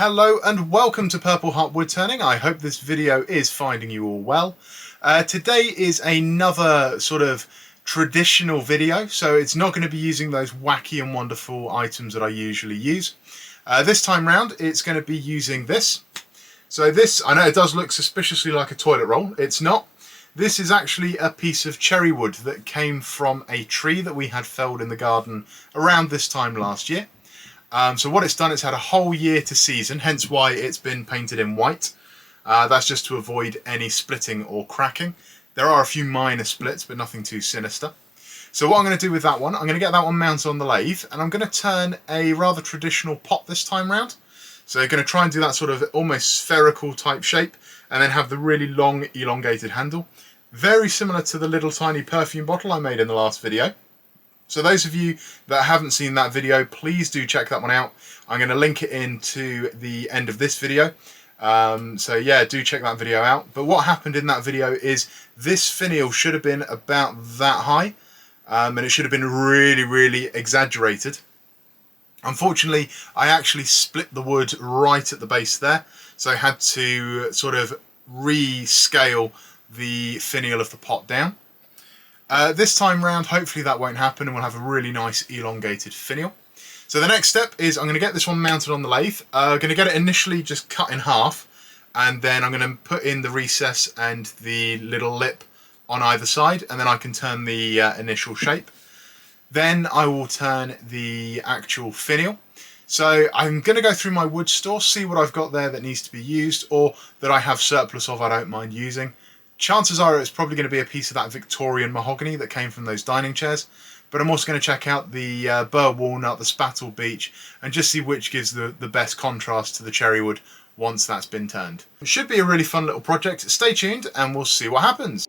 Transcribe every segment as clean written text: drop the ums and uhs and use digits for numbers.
Hello and welcome to Purple Heart Woodturning. I hope this video is finding you all well. Today is another sort of traditional video, so it's not going to be using those wacky and wonderful items that I usually use. This time round it's going to be using this. So this, I know it does look suspiciously like a toilet roll, it's not. This is actually a piece of cherry wood that came from a tree that we had felled in the garden around this time last year. So what it's done, it's had a whole year to season, hence why it's been painted in white. That's just to avoid any splitting or cracking. There are a few minor splits, but nothing too sinister. So what I'm going to do with that one, I'm going to get that one mounted on the lathe, and I'm going to turn a rather traditional pot this time round. So I'm going to try and do that sort of almost spherical type shape, and then have the really long elongated handle. Very similar to the little tiny perfume bottle I made in the last video. So those of you that haven't seen that video, please do check that one out. I'm going to link it into the end of this video. So yeah, do check that video out. But what happened in that video is this finial should have been about that high. And it should have been really, really exaggerated. Unfortunately, I actually split the wood right at the base there. So I had to sort of rescale the finial of the pot down. This time round, hopefully that won't happen and we'll have a really nice elongated finial. So the next step is I'm going to get this one mounted on the lathe. I'm going to get it initially just cut in half, and then I'm going to put in the recess and the little lip on either side, and then I can turn the initial shape. Then I will turn the actual finial. So I'm going to go through my wood store, see what I've got there that needs to be used or that I have surplus of I don't mind using. Chances are it's probably going to be a piece of that Victorian mahogany that came from those dining chairs, but I'm also going to check out the burr walnut, the spattle beech, and just see which gives the best contrast to the cherry wood once that's been turned. It should be a really fun little project. Stay tuned and we'll see what happens.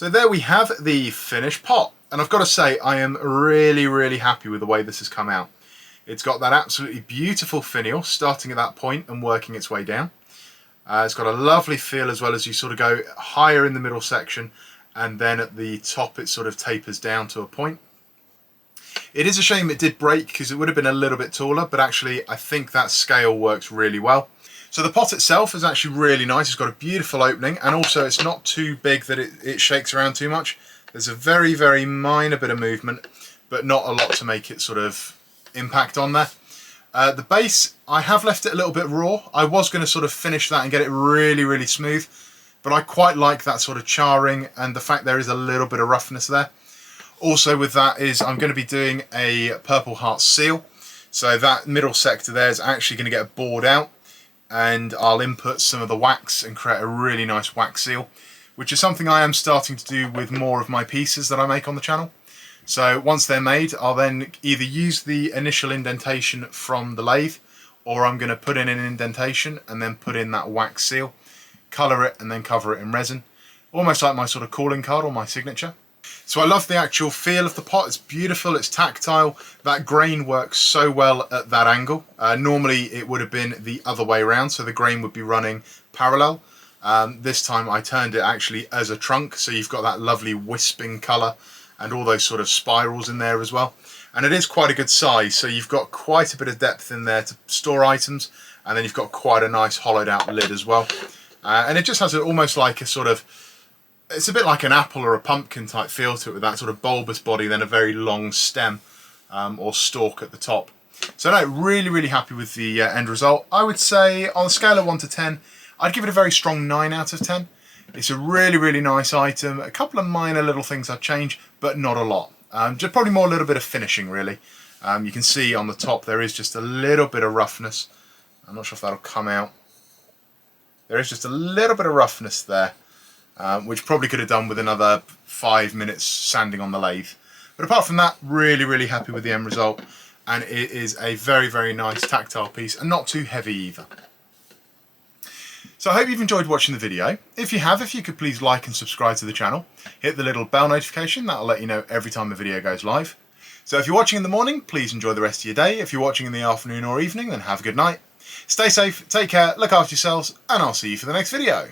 So there we have the finished pot, and I've got to say I am really happy with the way this has come out. It's got that absolutely beautiful finial starting at that point and working its way down. It's got a lovely feel as well as you sort of go higher in the middle section, and then at the top it sort of tapers down to a point. It is a shame it did break because it would have been a little bit taller, but actually I think that scale works really well. So the pot itself is actually really nice. It's got a beautiful opening, and also it's not too big that it shakes around too much. There's a very minor bit of movement, but not a lot to make it sort of impact on there. The base, I have left it a little bit raw. I was going to sort of finish that and get it really smooth, but I quite like that sort of charring and the fact there is a little bit of roughness there. Also with that is I'm going to be doing a Purple Heart seal. So that middle sector there is actually going to get bored out, and I'll input some of the wax and create a really nice wax seal, which is something I am starting to do with more of my pieces that I make on the channel. So once they're made, I'll then either use the initial indentation from the lathe, or I'm going to put in an indentation and then put in that wax seal, colour it and then cover it in resin. Almost like my sort of calling card or my signature. So I love the actual feel of the pot. It's beautiful, it's tactile. That grain works so well at that angle. Normally it would have been the other way around, so the grain would be running parallel. This time I turned it actually as a trunk, so you've got that lovely wisping colour and all those sort of spirals in there as well. And it is quite a good size, so you've got quite a bit of depth in there to store items, and then you've got quite a nice hollowed out lid as well. And it just has almost like a sort of, it's a bit like an apple or a pumpkin type feel to it, with that sort of bulbous body, then a very long stem or stalk at the top. So no, really happy with the end result. I would say on a scale of 1 to 10, I'd give it a very strong 9 out of 10. It's a really nice item. A couple of minor little things I'd change, but not a lot. Just probably more a little bit of finishing really. You can see on the top there is just a little bit of roughness. I'm not sure if that'll come out. There is just a little bit of roughness there. Which probably could have done with another 5 minutes sanding on the lathe. But apart from that, really happy with the end result, and it is a very nice tactile piece and not too heavy either. So I hope you've enjoyed watching the video. If you have, if you could please like and subscribe to the channel, hit the little bell notification, that'll let you know every time a video goes live. So if you're watching in the morning, please enjoy the rest of your day. If you're watching in the afternoon or evening, then have a good night. Stay safe, take care, look after yourselves, and I'll see you for the next video.